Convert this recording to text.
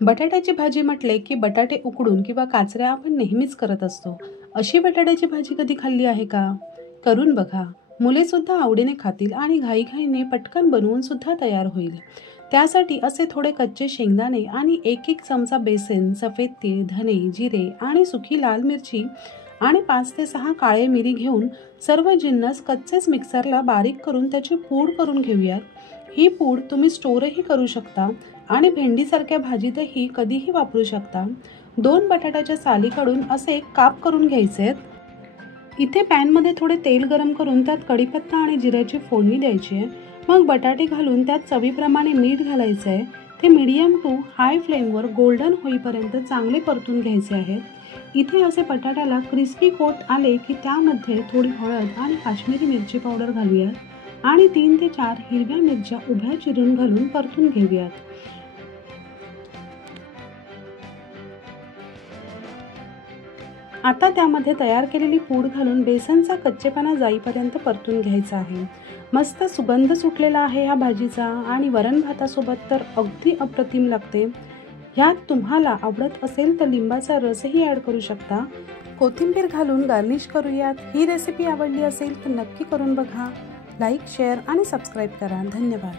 बटाट्याची भाजी म्हटले की बटाटे उकडून किंवा काचऱ्या आपण नेहमीच करत असतो. अशी बटाट्याची भाजी कधी खाल्ली आहे का? करून बघा. मुले सुद्धा आवडीने खातील आणि घाईघाईने पटकन बनवून सुद्धा तयार होईल. त्यासाठी असे थोडे कच्चे शेंगदाणे आणि एक एक चमचा बेसन, सफेद तीळ, धने, जिरे आणि सुकी लाल मिरची आणि 5 ते 6 काळे मिरी घेऊन सर्व जिन्नस कच्चेच मिक्सरला बारीक करून त्याची पूड करून घेऊयात. ही पूड तुम्ही स्टोरही करू शकता आणि भेंडीसारख्या भाजीतही कधीही वापरू शकता. 2 बटाट्याच्या साली काढून असे काप करून घ्यायचे. इथे पॅनमध्ये थोडे तेल गरम करून त्यात कढीपत्ता आणि जिऱ्याची फोडणी द्यायची आहे. मग बटाटे घालून त्यात चवीप्रमाणे मीठ घालायचं आहे. ते मीडियम टू हाय फ्लेमवर गोल्डन होईपर्यंत चांगले परतून घ्यायचे आहेत. इथे असे बटाट्याला क्रिस्पी कोट आले की त्यामध्ये थोडी हळद आणि काश्मीरी मिरची पावडर घालूयात आणि 3 ते 4 हिरव्या मिरच्या उभ्या चिरून घालून परतून घेऊयात. आता त्यामध्ये तयार केलेली पूड घालून बेसनचा कच्चेपणा जाईपर्यंत परतून घ्यायचा आहे. मस्त सुगंध सुटलेला आहे ह्या भाजीचा आणि वरण भातासोबत तर अगदी अप्रतिम लागते. ह्यात तुम्हाला आवडत असेल तर लिंबाचा रसही ॲड करू शकता. कोथिंबीर घालून गार्निश करूयात. ही रेसिपी आवडली असेल तर नक्की करून बघा. लाईक, शेअर आणि सबस्क्राईब करा. धन्यवाद.